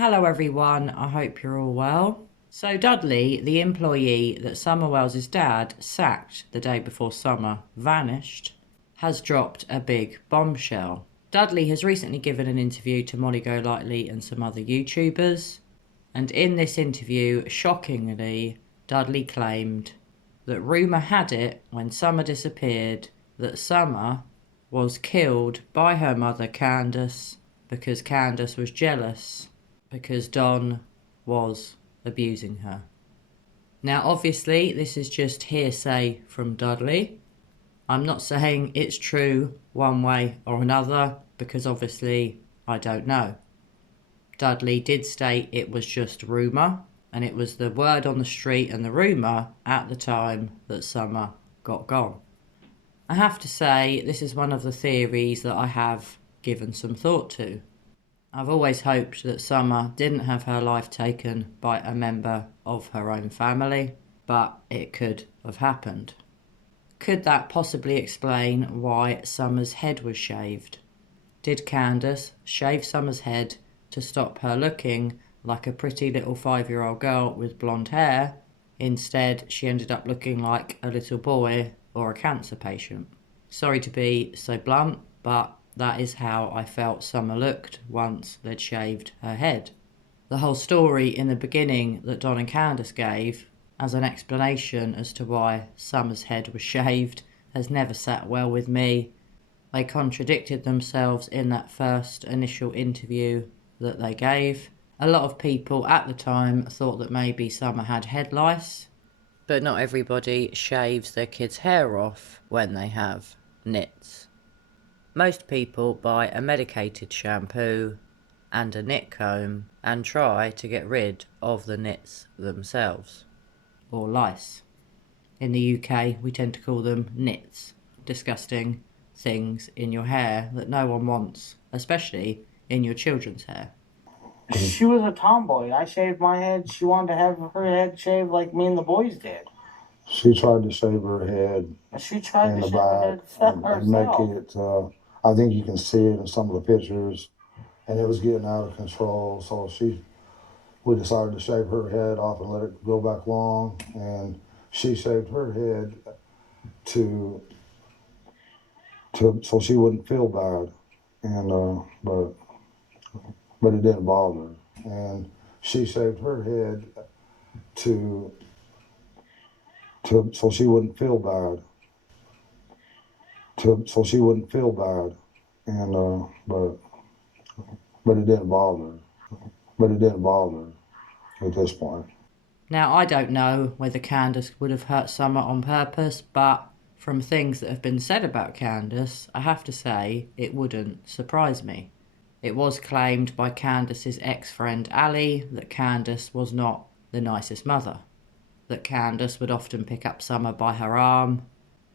Hello everyone, I hope you're all well. So Dudley, the employee that SummerWells' dad sacked the day before Summer vanished, has dropped a big bombshell. Dudley has recently given an interview to Molly Golightly and some other YouTubers, and in this interview, shockingly, Dudley claimed that rumour had it when Summer disappeared that Summer was killed by her mother Candace because Candace was jealous because Don was abusing her. Now obviously this is just hearsay from Dudley. I'm not saying it's true one way or another because obviously I don't know. Dudley did state it was just rumour, and it was the word on the street and the rumour at the time that Summer got gone. I have to say this is one of the theories that I have given some thought to. I've always hoped that Summer didn't have her life taken by a member of her own family, but it could have happened. Could that possibly explain why Summer's head was shaved? Did Candace shave Summer's head to stop her looking like a pretty little 5-year-old girl with blonde hair? Instead, she ended up looking like a little boy or a cancer patient. Sorry to be so blunt, but that is how I felt Summer looked once they'd shaved her head. The whole story in the beginning that Don and Candace gave as an explanation as to why Summer's head was shaved has never sat well with me. They contradicted themselves in that first initial interview that they gave. A lot of people at the time thought that maybe Summer had head lice, but not everybody shaves their kids' hair off when they have nits. Most people buy a medicated shampoo and a nit comb and try to get rid of the nits themselves, or lice. In the UK, we tend to call them nits, disgusting things in your hair that no one wants, especially in your children's hair. She was a tomboy. I shaved my head. She wanted to have her head shaved like me and the boys did. She tried to shave her head She tried in to the shave her back head and make herself. it, I think you can see it in some of the pictures, and it was getting out of control. So we decided to shave her head off and let it grow back long, and she shaved her head so she wouldn't feel bad, and but it didn't bother her, and she shaved her head so she wouldn't feel bad. So she wouldn't feel bad, and but it didn't bother her. But it didn't bother her at this point. Now, I don't know whether Candace would have hurt Summer on purpose, but from things that have been said about Candace, I have to say it wouldn't surprise me. It was claimed by Candace's ex-friend Ali that Candace was not the nicest mother, that Candace would often pick up Summer by her arm,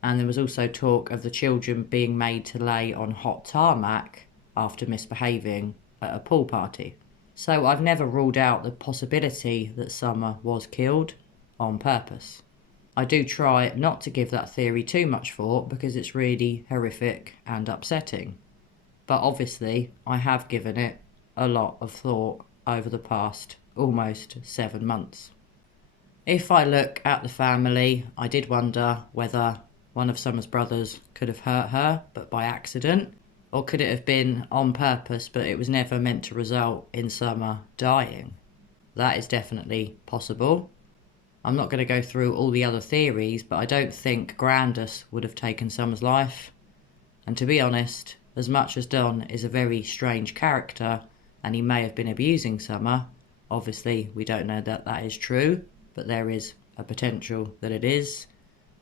and there was also talk of the children being made to lay on hot tarmac after misbehaving at a pool party. So I've never ruled out the possibility that Summer was killed on purpose. I do try not to give that theory too much thought because it's really horrific and upsetting. But obviously I have given it a lot of thought over the past almost 7 months. If I look at the family, I did wonder whether one of Summer's brothers could have hurt her, but by accident, or could it have been on purpose, but it was never meant to result in Summer dying? That is definitely possible. I'm not going to go through all the other theories, but I don't think Grandus would have taken Summer's life. And to be honest, as much as Don is a very strange character, and he may have been abusing Summer, obviously we don't know that that is true, but there is a potential that it is.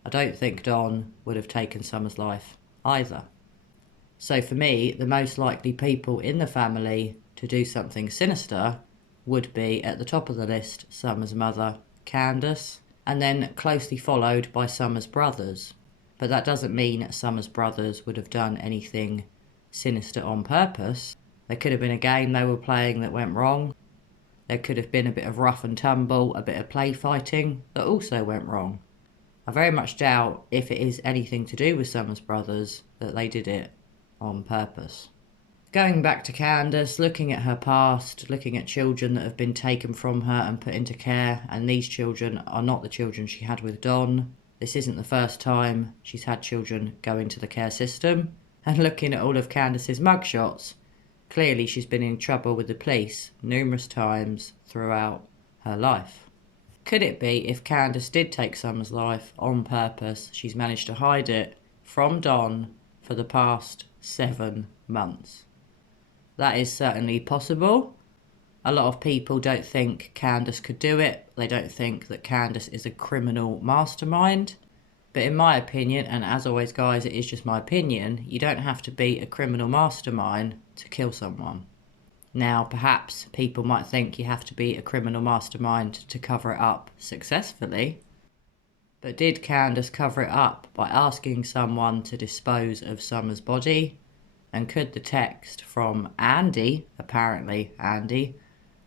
I don't think Don would have taken Summer's life either. So for me, the most likely people in the family to do something sinister would be at the top of the list Summer's mother, Candace, and then closely followed by Summer's brothers. But that doesn't mean Summer's brothers would have done anything sinister on purpose. There could have been a game they were playing that went wrong. There could have been a bit of rough and tumble, a bit of play fighting that also went wrong. I very much doubt if it is anything to do with Summer's brothers that they did it on purpose. Going back to Candace, looking at her past, looking at children that have been taken from her and put into care, and these children are not the children she had with Don. This isn't the first time she's had children go into the care system. And looking at all of Candace's mugshots, clearly she's been in trouble with the police numerous times throughout her life. Could it be if Candace did take Summer's life on purpose, she's managed to hide it from Don for the past 7 months? That is certainly possible. A lot of people don't think Candace could do it. They don't think that Candace is a criminal mastermind. But in my opinion, and as always guys, it is just my opinion, you don't have to be a criminal mastermind to kill someone. Now, perhaps people might think you have to be a criminal mastermind to cover it up successfully. But did Candace cover it up by asking someone to dispose of Summer's body? And could the text from Andy, apparently Andy,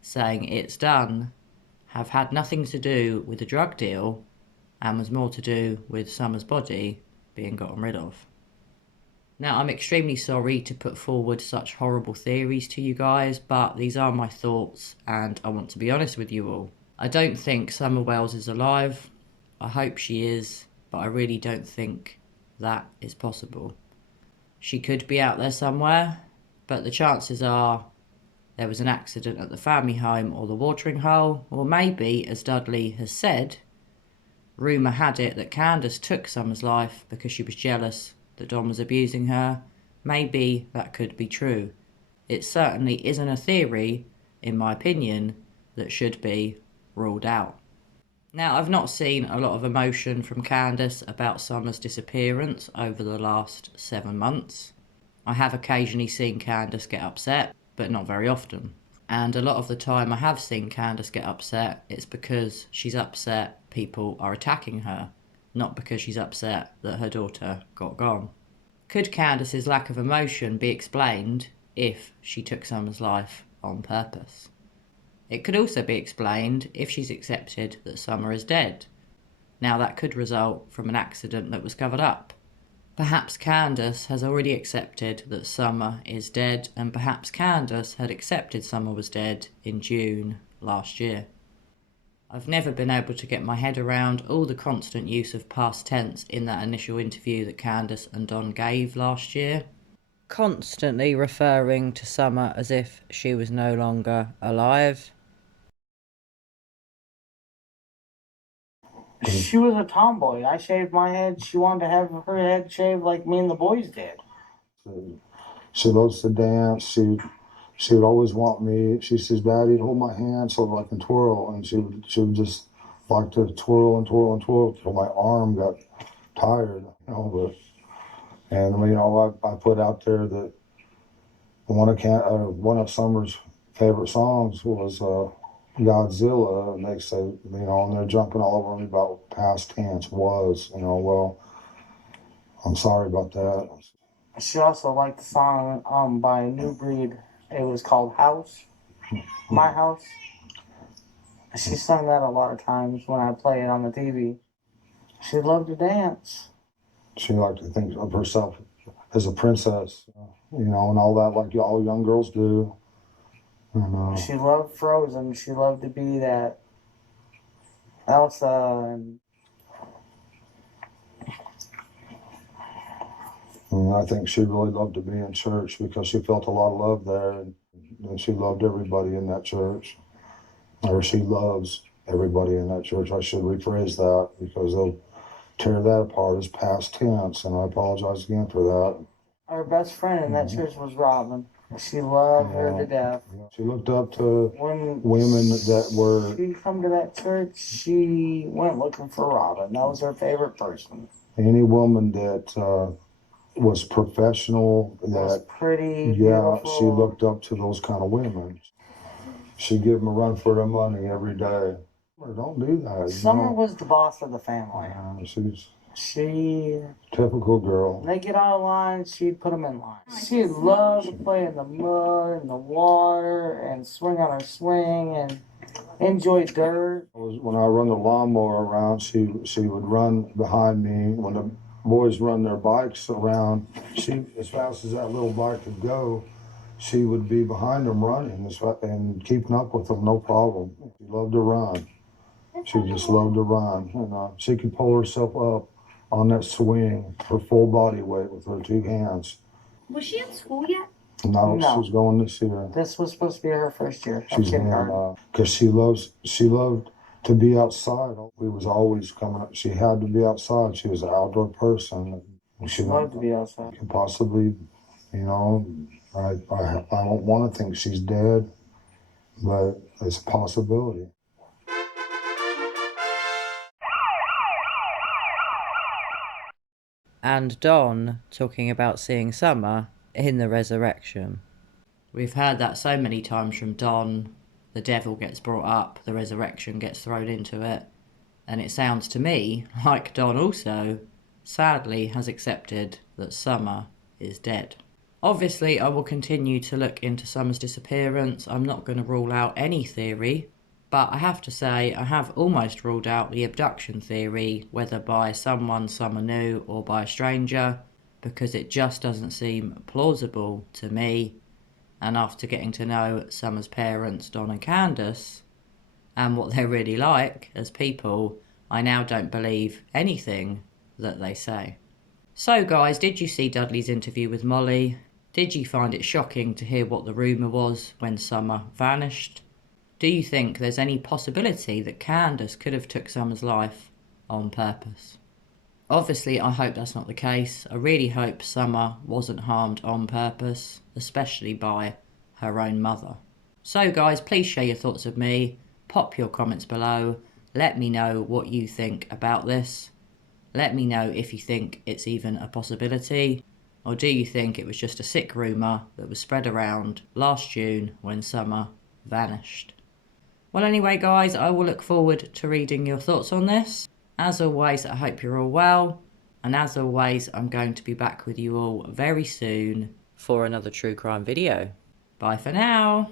saying it's done, have had nothing to do with the drug deal and was more to do with Summer's body being gotten rid of? Now, I'm extremely sorry to put forward such horrible theories to you guys, but these are my thoughts and I want to be honest with you all. I don't think SummerWells is alive. I hope she is, but I really don't think that is possible. She could be out there somewhere, but the chances are there was an accident at the family home or the watering hole, or maybe, as Dudley has said, rumour had it that Candace took Summer's life because she was jealous that Don was abusing her. Maybe that could be true. It certainly isn't a theory, in my opinion, that should be ruled out. Now, I've not seen a lot of emotion from Candace about Summer's disappearance over the last 7 months. I have occasionally seen Candace get upset, but not very often. And a lot of the time I have seen Candace get upset, it's because she's upset people are attacking her, not because she's upset that her daughter got gone. Could Candace's lack of emotion be explained if she took Summer's life on purpose? It could also be explained if she's accepted that Summer is dead. Now, that could result from an accident that was covered up. Perhaps Candace has already accepted that Summer is dead, and perhaps Candace had accepted Summer was dead in June last year. I've never been able to get my head around all the constant use of past tense in that initial interview that Candace and Don gave last year. Constantly referring to Summer as if she was no longer alive. She was a tomboy. I shaved my head. She wanted to have her head shaved like me and the boys did. She loves to dance. She would always want me. She says, "Daddy, hold my hand so I can twirl." And she would just like to twirl and twirl and twirl till my arm got tired. And I put out there that one of Summer's favorite songs was Godzilla, and they say, and they're jumping all over me about past tense was, well, I'm sorry about that. She also liked the song by New Breed. It was called House, My House. She sung that a lot of times when I play it on the TV. She loved to dance. She liked to think of herself as a princess, and all that, like all young girls do. And, she loved Frozen. She loved to be that Elsa. And I think she really loved to be in church because she felt a lot of love there, and she loved everybody in that church. Or she loves everybody in that church. I should rephrase that because they'll tear that apart as past tense, and I apologize again for that. Our best friend in that church was Robin. She loved her to death. She looked up to women that were... She'd come to that church, she went looking for Robin. That was her favorite person. Any woman that was professional, that was pretty, yeah, beautiful. She looked up to those kind of women. She'd give them a run for their money every day. Don't do that. Summer was the boss of the family. She typical girl. When they get out of line, she'd put them in line. She loved to play in the mud and the water and swing on her swing and enjoy dirt. When I run the lawnmower around, she would run behind me. When the boys run their bikes around, as fast as that little bike could go, she would be behind them running and keeping up with them, no problem. She loved to run. She just loved to run. And she could pull herself up on that swing, her full body weight with her 2 hands. Was she in school yet? No, No. she's going this year. This was supposed to be her first year of She's in, kindergarten. because she loved to be outside. We was always coming up. She had to be outside. She was an outdoor person. She loved to be outside. Could possibly, you know, I don't want to think she's dead, but it's a possibility. And Don talking about seeing Summer in the resurrection. We've heard that so many times from Don. The devil gets brought up, the resurrection gets thrown into it. And it sounds to me like Don also, sadly, has accepted that Summer is dead. Obviously, I will continue to look into Summer's disappearance. I'm not going to rule out any theory, but I have to say I have almost ruled out the abduction theory, whether by someone Summer knew or by a stranger, because it just doesn't seem plausible to me. And after getting to know Summer's parents, Don and Candace, and what they're really like as people, I now don't believe anything that they say. So guys, did you see Dudley's interview with Molly? Did you find it shocking to hear what the rumour was when Summer vanished? Do you think there's any possibility that Candace could have took Summer's life on purpose? Obviously, I hope that's not the case. I really hope Summer wasn't harmed on purpose, especially by her own mother. So guys, please share your thoughts with me. Pop your comments below. Let me know what you think about this. Let me know if you think it's even a possibility, or do you think it was just a sick rumour that was spread around last June when Summer vanished? Well anyway guys, I will look forward to reading your thoughts on this. As always, I hope you're all well, and as always, I'm going to be back with you all very soon for another true crime video. Bye for now.